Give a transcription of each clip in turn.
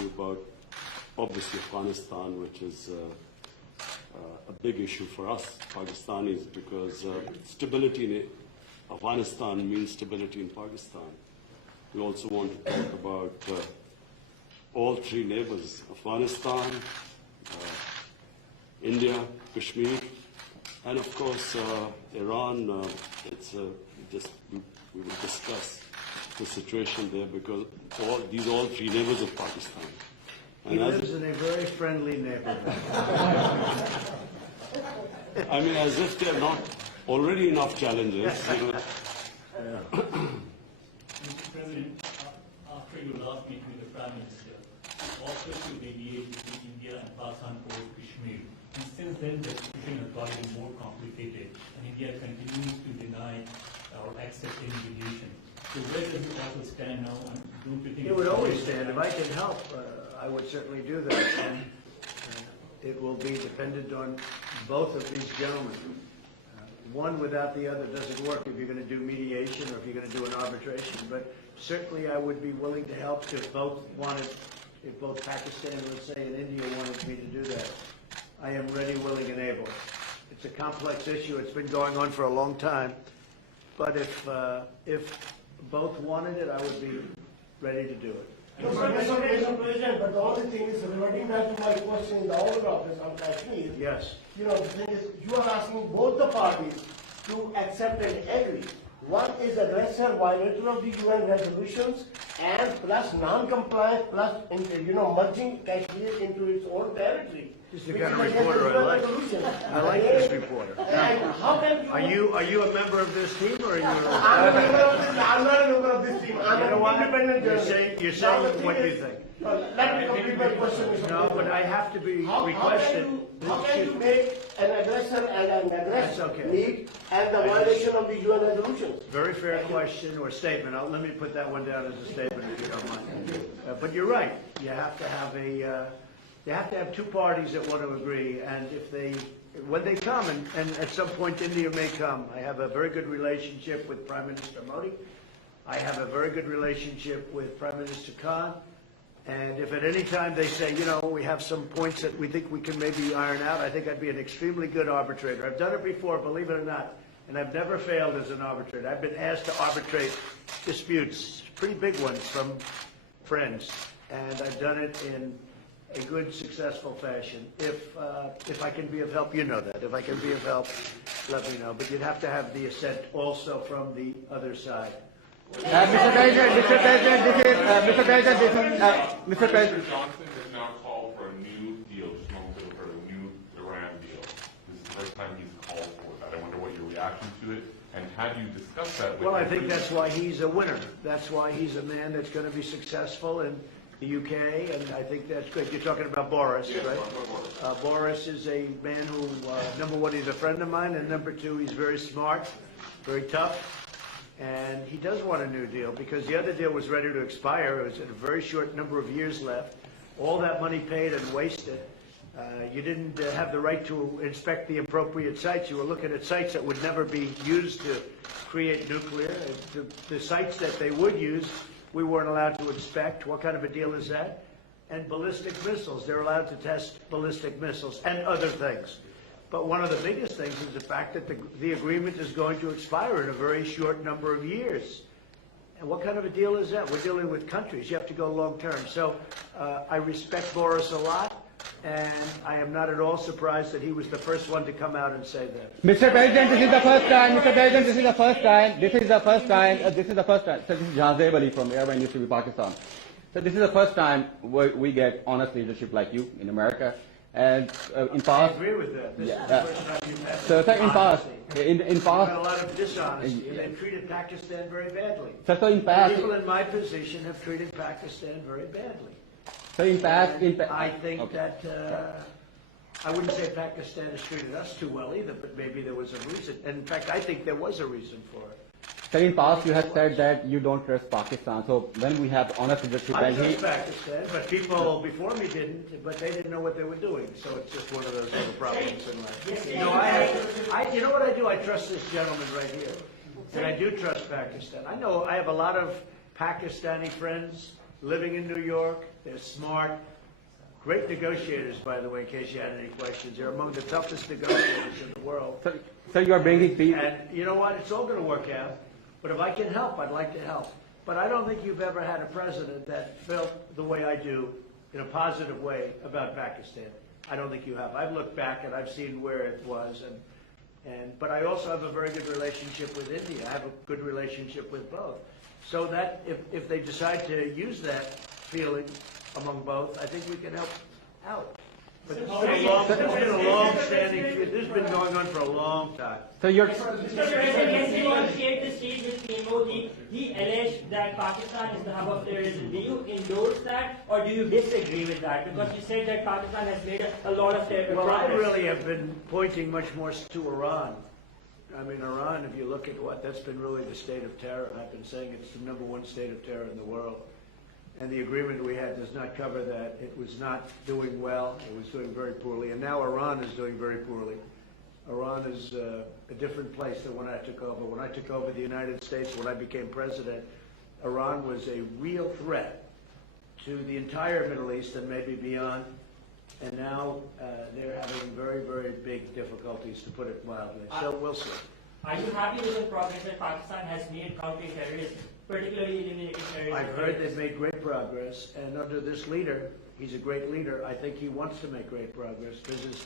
you about, obviously, Afghanistan, which is a big issue for us Pakistanis, because stability in Afghanistan means stability in Pakistan. We also want to talk about all three neighbors: Afghanistan, India, Kashmir, and of course Iran. We will discuss the situation there, because these are all three neighbors of Pakistan. He lives in a very friendly neighborhood. I mean, as if there are not already enough challenges. Mr. President, after your last meeting with the Prime Minister, offered to mediate between India and Pakistan over Kashmir. And since then, the situation has gotten more complicated, and India continues to deny or accept any mediation. So where does it also stand now? And don't you think It would always stand. If I can help, I would certainly do that. And it will be dependent on both of these gentlemen. One without the other doesn't work if you're going to do mediation or if you're going to do an arbitration. But certainly I would be willing to help if both Pakistan, let's say, and India wanted me to do that. I am ready, willing, and able. It's a complex issue. It's been going on for a long time. But if both wanted it, I would be ready to do it. Mr. President, but the only thing is, reverting back to my question in the order of this on Kashmir, Yes. the thing is, you are asking both the parties to accept and agree. One is aggressor, violator of the UN resolutions, and plus non-compliant, plus merging Kashmir into its own territory. This is the kind of reporter I like. I like this reporter. And how can you... Are you a member of this team, or are you? I'm not a member of this team. I'm an independent journalist. You're saying what you think. Let me complete my question, Mr. No, but I have to be requested. How can you make an aggressor and an aggressor That's okay. meet and the violation of the UN resolutions? Very fair question or statement. Let me put that one down as a statement, if you don't mind. But you're right. You have to have two parties that want to agree, and when they come, and at some point India may come. I have a very good relationship with Prime Minister Modi. I have a very good relationship with Prime Minister Khan. And if at any time they say, we have some points that we think we can maybe iron out, I think I'd be an extremely good arbitrator. I've done it before, believe it or not, and I've never failed as an arbitrator. I've been asked to arbitrate disputes, pretty big ones from friends, and I've done it in a good, successful fashion. If I can be of help, you know that. If I can be of help, let me know. But you'd have to have the assent also from the other side. Mr. President, Mr. President. Johnson has now called for a new deal, just moments ago, for a new Iran deal. This is the first time he's called for that. I wonder what your reaction to it, and have you discussed that with him? Well, I think that's why he's a winner. That's why he's a man that's going to be successful in the UK, and I think that's good. You're talking about Boris, yes, right? Boris is a man who, number one, he's a friend of mine, and number two, he's very smart, very tough. And he does want a new deal, because the other deal was ready to expire. It was a very short number of years left. All that money paid and wasted. You didn't have the right to inspect the appropriate sites. You were looking at sites that would never be used to create nuclear. The sites that they would use, we weren't allowed to inspect. What kind of a deal is that? And ballistic missiles. They're allowed to test ballistic missiles and other things. But one of the biggest things is the fact that the agreement is going to expire in a very short number of years. And what kind of a deal is that? We're dealing with countries. You have to go long term. So I respect Boris a lot, and I am not at all surprised that he was the first one to come out and say that. Mr. President, this is the first time. Mr. President, this is the first time. This is the first time. This is the first time. So this is Jazeb Ali from Airline Industry, Pakistan. So this is the first time we get honest leadership like you in America. And in past, I agree with that. This is the first time you've had so in past, in We've past, had a lot of dishonesty, and they've treated Pakistan very badly. so in past, People in my position have treated Pakistan very badly. so in past, I think okay. that I wouldn't say Pakistan has treated us too well either, but maybe there was a reason. And in fact, I think there was a reason for it. So in past, you have said that you don't trust Pakistan. So when we have honest leadership, I and he, trust Pakistan, but people before me didn't, but they didn't know what they were doing. So it's just one of those little problems in life. You know, you know what I do? I trust this gentleman right here. And I do trust Pakistan. I know I have a lot of Pakistani friends living in New York, they're smart, great negotiators, by the way, in case you had any questions. They're among the toughest negotiators in the world. So you are bringing people. And you know what? It's all going to work out. But if I can help, I'd like to help. But I don't think you've ever had a president that felt the way I do, in a positive way, about Pakistan. I don't think you have. I've looked back and I've seen where it was, but I also have a very good relationship with India. I have a good relationship with both. So that if they decide to use that feeling among both, I think we can help out. But this has been a long-standing, this has been going on for a long time. So you're. Mr. President, yesterday on Share the Stage with PMO, he alleged that Pakistan is the hub of terrorism. Do you endorse that, or do you disagree with that? Because you said that Pakistan has made a lot of terror. Well, I really have been pointing much more to Iran. I mean, Iran, if you look at that's been really the state of terror. I've been saying it's the #1 state of terror in the world. And the agreement we had does not cover that. It was not doing well. It was doing very poorly. And now Iran is doing very poorly. Iran is a different place than when I took over. When I took over the United States, when I became president, Iran was a real threat to the entire Middle East and maybe beyond. And now they're having very, very big difficulties, to put it mildly. So we'll see. Are you happy with the progress that Pakistan has made countering terrorism, particularly eliminating terrorism? I've heard they've made great progress, and under this leader, he's a great leader. I think he wants to make great progress, because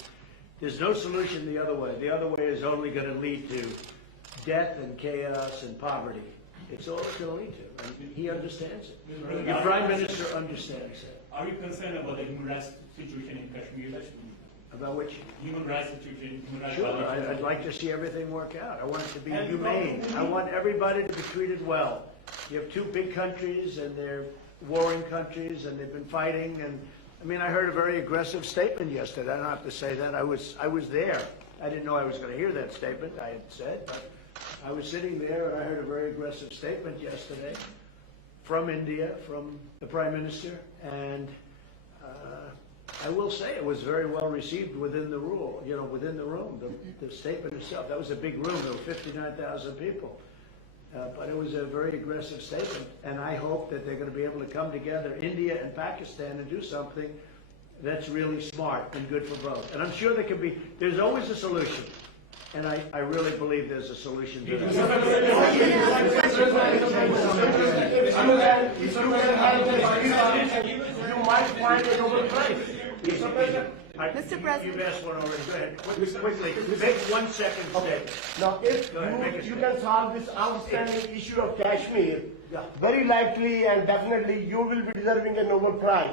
there's no solution the other way. The other way is only going to lead to death and chaos and poverty. It's all it's going to lead to, and he understands it. Your Prime Minister understands it. Are you concerned about the human rights situation in Kashmir? About which? Human rights situation, human rights Sure, violations? I'd like to see everything work out. I want it to be humane. I want everybody to be treated well. You have two big countries, and they're warring countries, and they've been fighting. And I mean, I heard a very aggressive statement yesterday. I don't have to say that. I was there. I didn't know I was going to hear that statement. I had said, but I was sitting there, and I heard a very aggressive statement yesterday from India, from the Prime Minister, and I will say it was very well received within the within the room, the statement itself. That was a big room. There were 59,000 people. But it was a very aggressive statement, and I hope that they're going to be able to come together, India and Pakistan, and do something that's really smart and good for both. And I'm sure there's always a solution, and I really believe there's a solution to that. You might find a Nobel Prize. Mr. President. You've asked one already. Go ahead. Quickly. Make 1 second statement. Now, if Go ahead, make a you statement. can solve this outstanding issue of Kashmir, very likely and definitely you will be deserving a Nobel Prize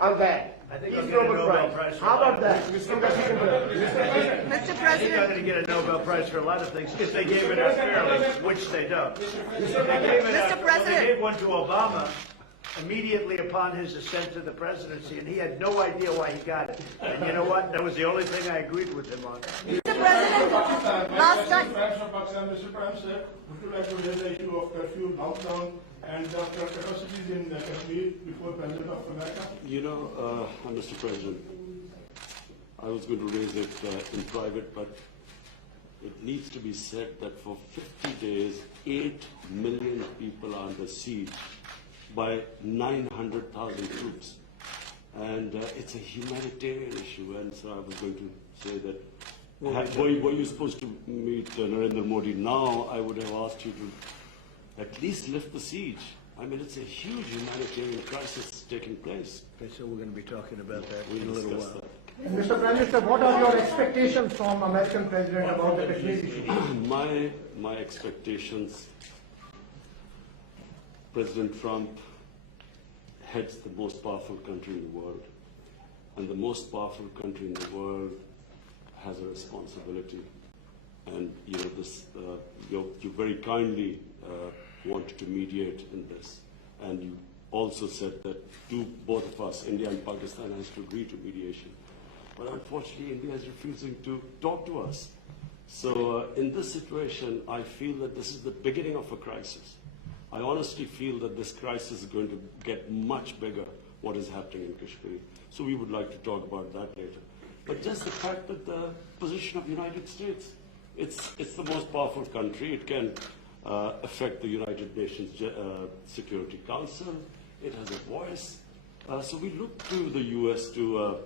on that. I think Peace I'll get a Nobel Prize for How about that. that? Mr. I think I'm President. going to get a Nobel Prize for a lot of things if they gave it out fairly, which they don't. If they gave one to Obama immediately upon his ascent to the presidency, and he had no idea why he got it. And you know what? That was the only thing I agreed with him on. Mr. President, last time. Mr. Prime Minister, would you like to raise the issue of curfew, lockdown, and the capacities in Kashmir before President of America? You know, Mr. President, I was going to raise it in private, but it needs to be said that for 50 days, 8 million people are under siege by 900,000 troops. And it's a humanitarian issue, and so I was going to say that were you supposed to meet Narendra Modi now, I would have asked you to at least lift the siege. I mean, it's a huge humanitarian crisis taking place. Okay, so we're going to be talking about that We'll in a little discuss while. that. Mr. Prime Minister, what are your expectations from American President about the Kashmir issue? My expectations, President Trump heads the most powerful country in the world, and the most powerful country in the world has a responsibility. And you know this, you very kindly wanted to mediate in this, and you also said that both of us, India and Pakistan, has to agree to mediation. But unfortunately, India is refusing to talk to us. So in this situation, I feel that this is the beginning of a crisis. I honestly feel that this crisis is going to get much bigger, what is happening in Kashmir. So we would like to talk about that later. But just the fact that the position of the United States, it's the most powerful country. It can affect the United Nations Security Council. It has a voice. So we look to the U.S. to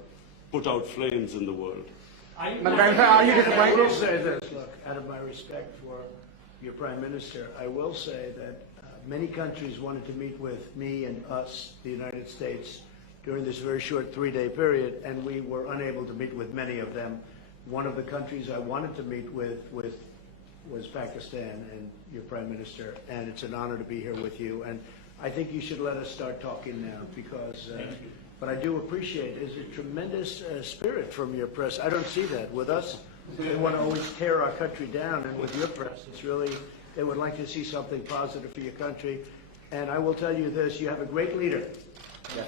put out flames in the world. Are you But Prime Minister, are you I will disappointed? say this, look, out of my respect for your Prime Minister, I will say that many countries wanted to meet with me and us, the United States, during this very short 3-day period, and we were unable to meet with many of them. One of the countries I wanted to meet with was Pakistan and your Prime Minister, and it's an honor to be here with you. And I think you should let us start talking now, because but I do appreciate there's a tremendous spirit from your press. I don't see that with us. They want to always tear our country down, and with your press, it's really, they would like to see something positive for your country. And I will tell you this, you have a great leader.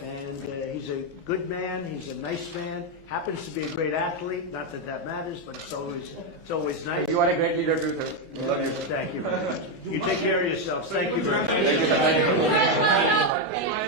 And he's a good man, he's a nice man, happens to be a great athlete, not that that matters, but it's always nice. You are a great leader too, sir. We love you. Thank you very much. You take care of yourselves. Thank you very much. Thank you, sir. Thank you.